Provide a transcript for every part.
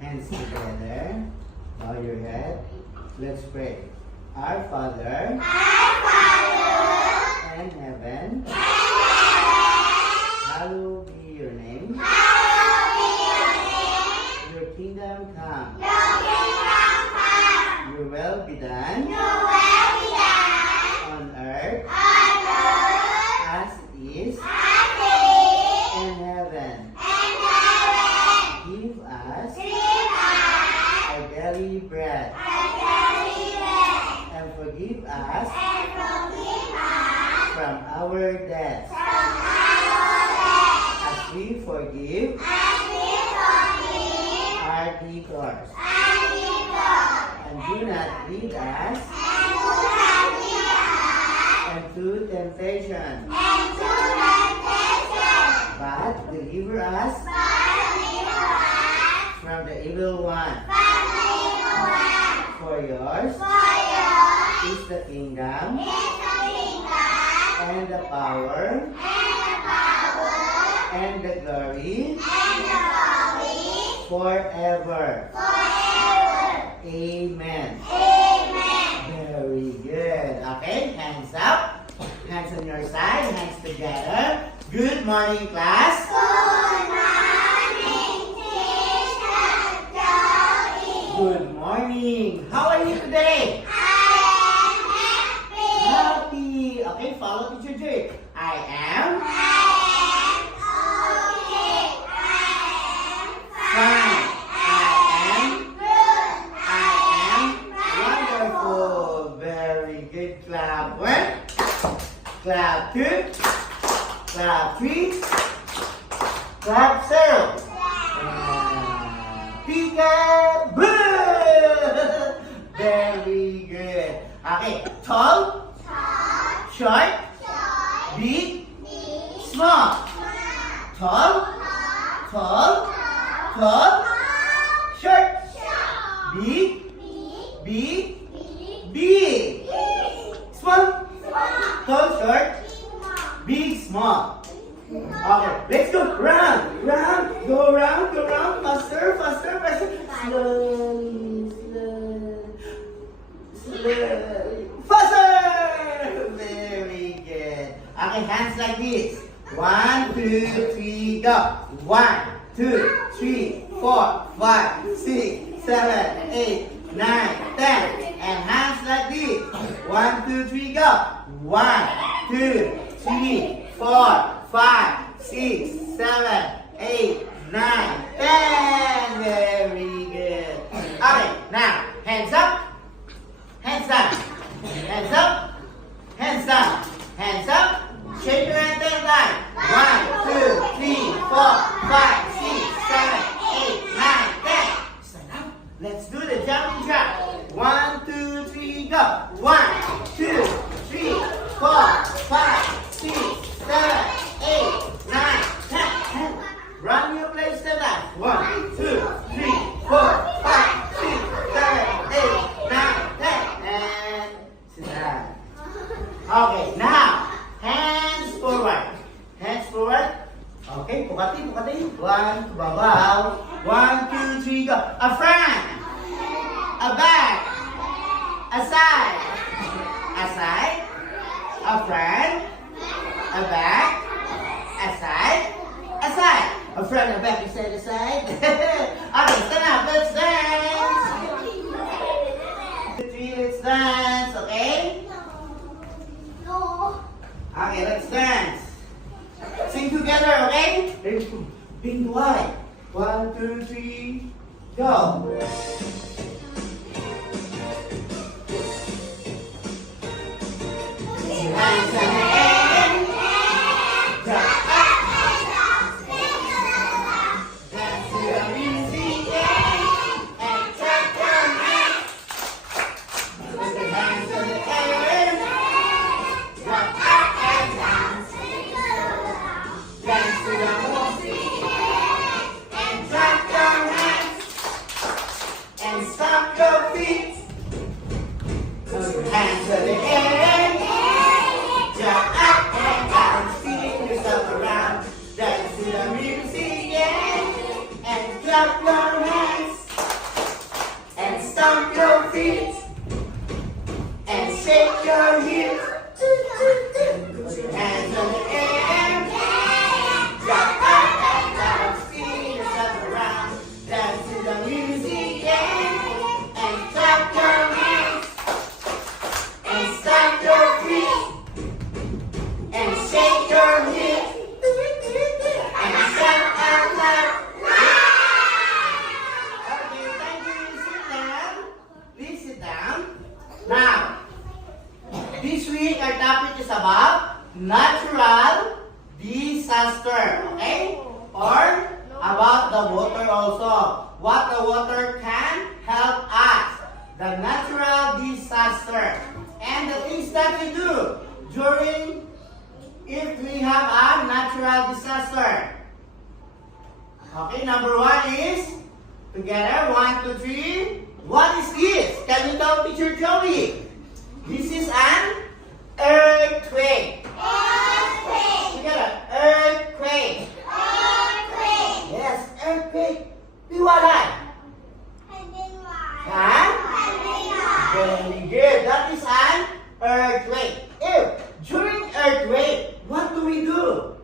Hands together. Bow your head. Let's pray. Our Father, in heaven, hallowed be your name. Your kingdom come. Your will be done on earth as it is in heaven. Give us our daily bread and forgive us from our debts as we forgive our debtors. And do not lead us into temptation, but deliver us from the evil one. For yours is the kingdom and the power and the glory forever. Amen. Very good. Okay, hands up. Hands on your side, hands together. Good morning, class. Good morning. How are you today? Happy. Okay, follow Teacher J. I am fine. Wonderful. Very good. Clap one. Clap two. Clap three. Clap zero. Peekaboo! Very good. Okay, tall, short, big, small. Tall, short, big, big, small, tall, short, big, small. Okay, let's go round, go round, faster, slowly, faster. Very good. Okay, hands like this. 1, 2, 3, go. 1, 2, 3, 4, 5, 6, 7, 8, 9, 10. And hands like this. 1, 2, 3, go. 1, 2, 3, 4, 5, 6, 7, 8, 9, 10. Very good. Okay, now hands up, hands down, hands up, hands down, hands up. Shake your hand 10 times. 1, 2, 3, 4, 5, 6, 7, 8, 9, 10. Stand up. Let's do the jumping jack. 1, 2, 3, go. 1, 2, 3, 4, 5, 6, 7, 8, 9, 10. Run your place step back. 1, 2, 3, 4, 5, 6, 7, 8, 9, 10. And sit down. Okay, now hands forward. Hands forward. Okay, pukati. 1, babaw. 1, 2, 3, go. A front. A back. A side. A side. A front. A back. A side. A side. A front and back, side to side. Okay, stand up. Let's dance. 2, 3, let's dance. Okay? Okay, let's dance. Sing together, okay? Pink white. 1, 2, 3, go. Hands in the air. Drop up. Dance to the music, and clap your hands. Put the hands in the air. Drop up and down. Dance to the music, and clap your hands. And stomp your feet. Put your hands in the air. Jump up and down, spin yourself around. Dance to the music, and clap your hands. stomp your feet and shake your hips. Put your hands on the air. Jump up and down, spin yourself around. Dance to the music, yeah. And clap your hands and stomp your feet and shake your hips and shout out loud. Okay, thank you. Sit down. Please sit down. Now, this week our topic is about natural disaster, okay? Or about the water also. What the water can help us. The natural disaster. And the things that you do during if we have a natural disaster. Okay, number one is together. 1, 2, 3. What is this? Can you tell Teacher Joey? This is an earthquake. Earthquake. Together, earthquake. Earthquake. Yes, earthquake. Piwalay. Huh? Very good. That is an earthquake. During earthquake, what do we do?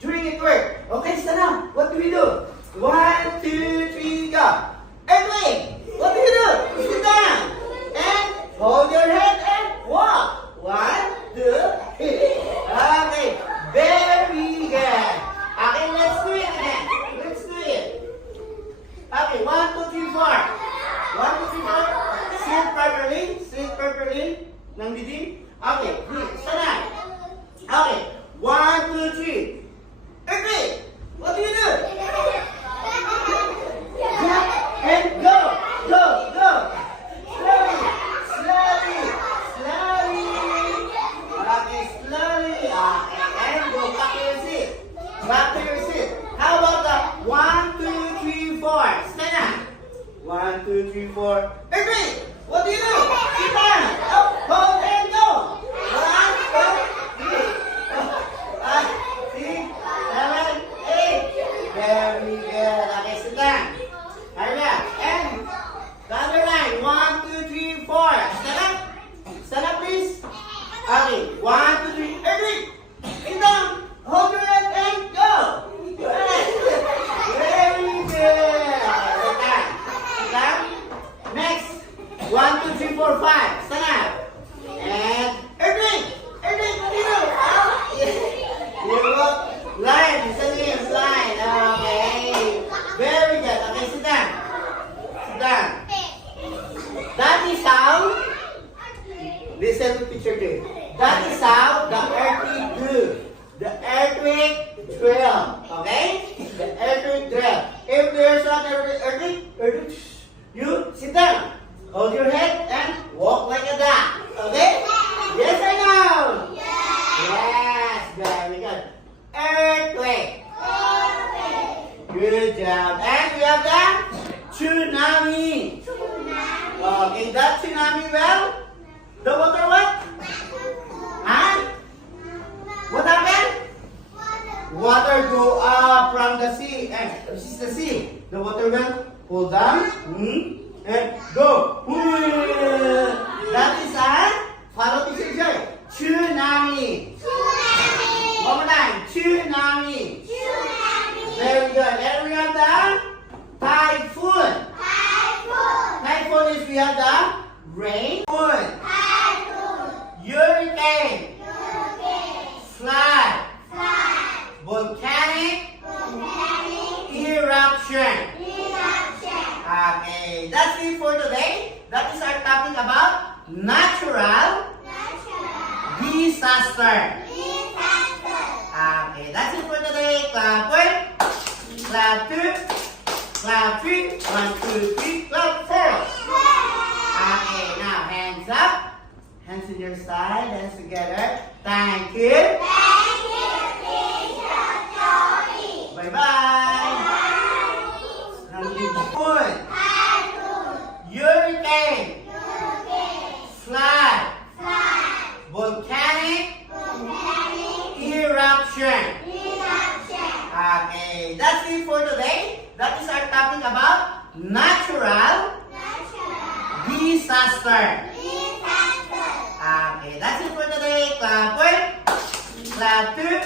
During earthquake. Okay, stand up. What do we do? 1, 2, 3, go. Earthquake. What do you do? Sit down. And hold your head and walk. 1, 2, 3. Okay. Very good. Okay, let's do it again. Let's do it. Okay, 1, 2, 3, 4. 1, 2, 3, 4. Sit properly. Sit properly. Nang didi. Okay, stand up. Okay, 1, 2, 3. Earthquake. What do you do? Jump and go. Go, go. Slowly, slowly, slowly. Okay, slowly. Okay, and go back to your seat. Back to your seat. How about the 1, 2, 3, 4? Stand up. 1, 2, 3, 4. Earthquake. What do you do? Sit down. Up, hold, and go. 1, 2, 3, 4, 5, 6, 7, 8. Very good. Okay, sit down. Hurry up. And the other line. 1, 2, 3, 4. Stand up. Stand up, please. Okay. 1, 2, 3. Earthquake. Sit down. Hold your head and go. Very good. Sit down. Sit down. Next. 1, 2, 3, 4, 5. Stand up. And earthquake. Earthquake. What do you do? You look. Line. It's a line. Okay. Very good. Okay, sit down. Sit down. That is how. Listen to teacher do. That is how the earthquake do. The earthquake drill. Okay? The earthquake drill. If there's not earthquake, you sit down. Hold your head and walk like a duck. Okay? Yes or no? Yes. Very good. Earthquake. Good job. And we have the tsunami. Okay, that tsunami, well, the water what? Huh? What happened? Water go up from the sea. And this is the sea. The water will pull down. And go. That is a, follow Teacher Joy. Tsunami. One more time. Tsunami. Very good. And we have the typhoon. Typhoon is we have the rain. Hurricane. Flood. Volcanic. Eruption. Okay, that's it for today. That is our topic about natural disaster. Okay, that's it for today. Clap 1, clap 2, clap 3. 1, 2, 3, clap 4. Okay, now hands up. Hands in your side, hands together. Thank you. Bye-bye. Typhoon. Hurricane. Flood. Volcanic. Eruption. Okay, that's it for today. That is our topic about natural Disaster. Disaster. Okay, that's it for today. Clap one, clap two,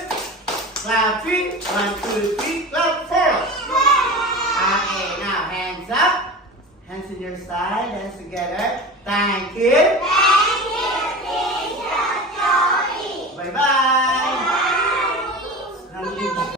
clap three. 1, 2, 3, clap 4. Okay, now hands up. Hands in your side, hands together. Thank you.